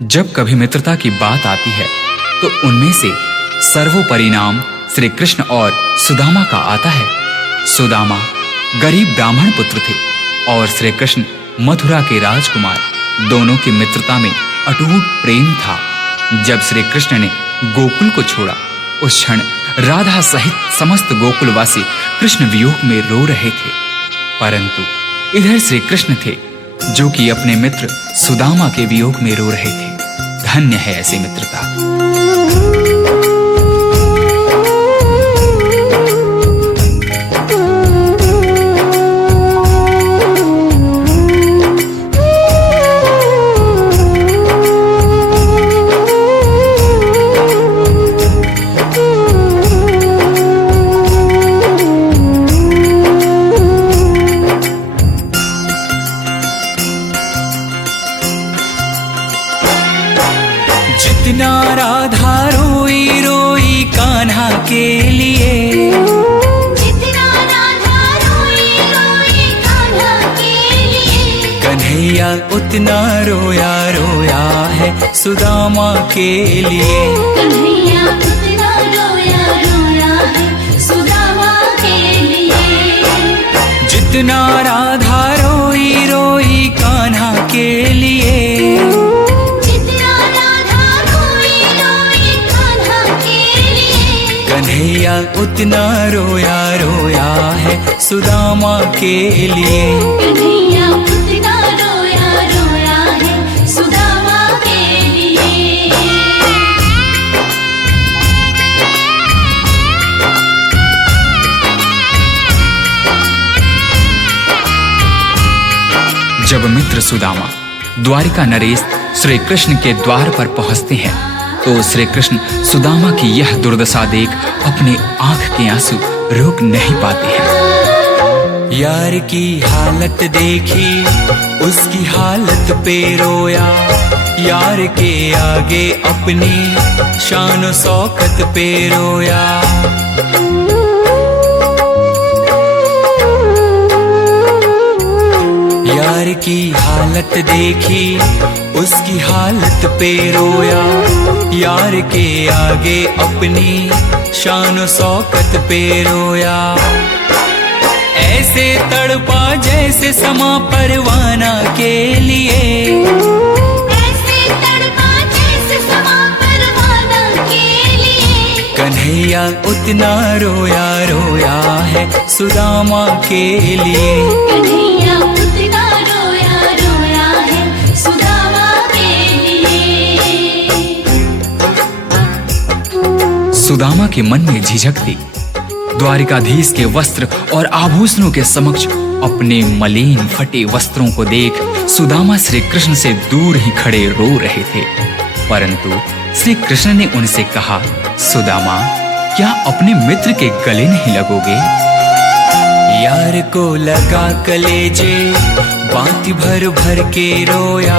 जब कभी मित्रता की बात आती है तो उनमें से सर्वोपरि नाम श्री कृष्ण और सुदामा का आता है। सुदामा गरीब ब्राह्मण पुत्र थे और श्री कृष्ण मथुरा के राजकुमार। दोनों की मित्रता में अटूट प्रेम था। जब श्री कृष्ण ने गोकुल को छोड़ा, उस क्षण राधा सहित समस्त गोकुलवासी कृष्ण वियोग में रो रहे थे। परंतु इधर श्री कृष्ण थे जो कि अपने मित्र सुदामा के वियोग में रो रहे थे। धन्य है ऐसी मित्रता। जितना राधा रोई रोई कान्हा के लिए, जितना राधा रोई रोई कान्हा के लिए, कन्हैया उतना रोया रोया है सुदामा के लिए। कन्हैया उतना रोया रोया है सुदामा के लिए। जितना राधा रोई रोई कान्हा के लिए, कन्हैया उतना रोया रोया है सुदामा के लिए। कन्हैया उतना रोया रोया है सुदामा के लिए। जब मित्र सुदामा द्वारिका नरेश श्री कृष्ण के द्वार पर पहुंचते हैं तो श्री कृष्ण सुदामा की यह दुर्दशा देख अपने आंख के आंसू रोक नहीं पाते हैं। यार की हालत देखी उसकी हालत पे रोया, यार के आगे अपनी शान शौकत पे रोया। यार की हालत देखी उसकी हालत पे रोया, यार के आगे अपनी शान शौकत पे रोया। ऐसे तड़पा जैसे समा परवाना के लिए, ऐसे तड़पा जैसे समा परवाना के लिए। कन्हैया उतना रोया रोया है सुदामा के लिए। कन्हैया उतना रोया रोया है सुदामा के लिए। सुदामा के मन में झिझक थी। द्वारिकाधीश के वस्त्र और आभूषणों के समक्ष अपने मलिन फटे वस्त्रों को देख सुदामा श्री कृष्ण से दूर ही खड़े रो रहे थे। परंतु श्री कृष्ण ने उनसे कहा, सुदामा, क्या अपने मित्र के गले नहीं लगोगे? यार को लगा कलेजे बाती भर भर के रोया,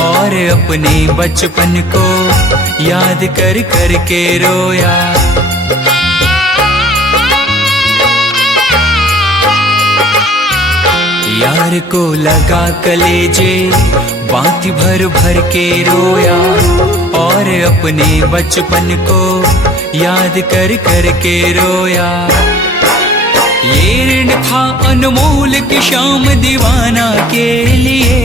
और अपने बचपन को याद कर कर के रोया। यार को लगा कलेजे बाती भर भर के रोया, और अपने बचपन को याद कर कर के रोया। ये ऋण था अनमोल की शाम दीवाना के लिए,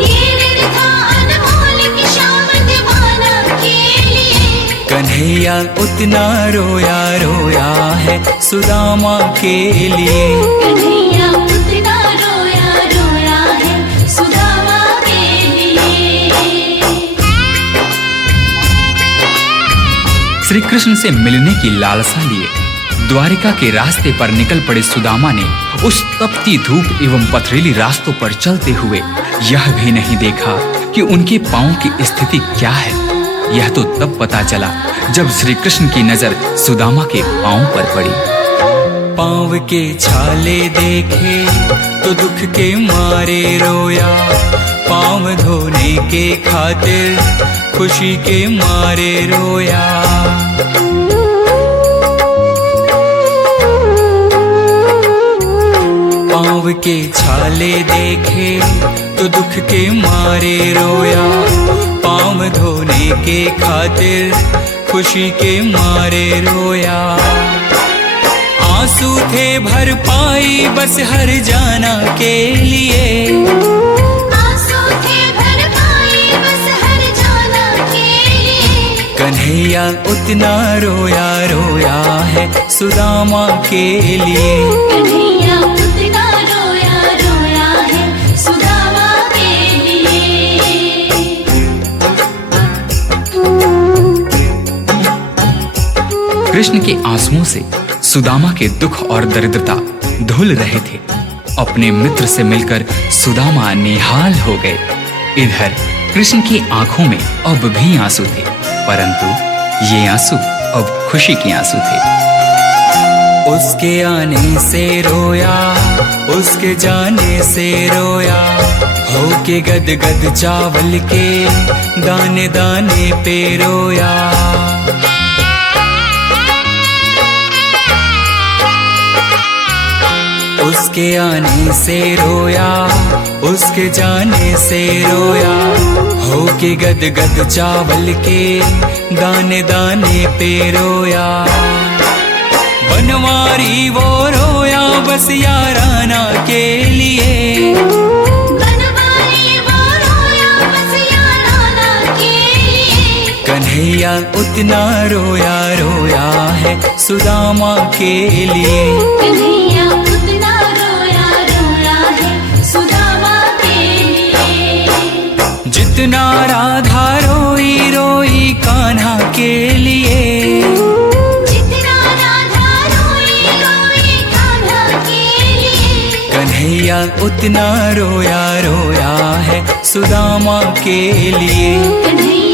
ये ऋण था अनमोल की शाम दीवाना के लिए। कन्हैया उतना रोया रोया है सुदामा के लिए। कन्हैया उतना रोया रोया है सुदामा के लिए। श्री कृष्ण से मिलने की लालसा लिए द्वारिका के रास्ते पर निकल पड़े सुदामा ने उस तपती धूप एवं पथरीली रास्तों पर चलते हुए यह भी नहीं देखा कि उनके पांव की स्थिति क्या है। यह तो तब पता चला जब श्री कृष्ण की नजर सुदामा के पांव पर पड़ी। पांव के छाले देखे तो दुख के मारे रोया, पांव धोने के खातिर खुशी के मारे रोया। पांव के छाले देखे तो दुख के मारे रोया, पाँव धोने के खातिर खुशी के मारे रोया। आंसू थे भर पाई बस हर जाना के लिए, आंसू थे भर पाई बस हर जाना के लिए। कन्हैया उतना रोया रोया है सुदामा के लिए। कन्हैया उतना रोया रोया है सुदामा के लिए। कृष्ण के आंसुओं से सुदामा के दुख और दरिद्रता धुल रहे थे। अपने मित्र से मिलकर सुदामा निहाल हो गए। इधर कृष्ण की आंखों में अब भी आंसू थे, परंतु ये आंसू अब खुशी के आंसू थे। उसके आने से रोया, उसके जाने से रोया, हो के गद गद चावल के दाने दाने पे रोया। उसके आने से रोया, उसके जाने से रोया, हो के गद गद चावल के दाने दाने पे रोया। बनवारी वो रोया बस याराना के लिए, बनवारी वो रोया बस याराना के लिए। कन्हैया उतना रोया रोया है सुदामा के लिए। कन्हैया उतना रोया रोया है सुदामा के लिए। जितना राधा रोई रोई कान्हा के लिए, जितना राधा रोई रोई कान्हा के लिए। कन्हैया उतना रोया रोया है सुदामा के लिए। कन्हैया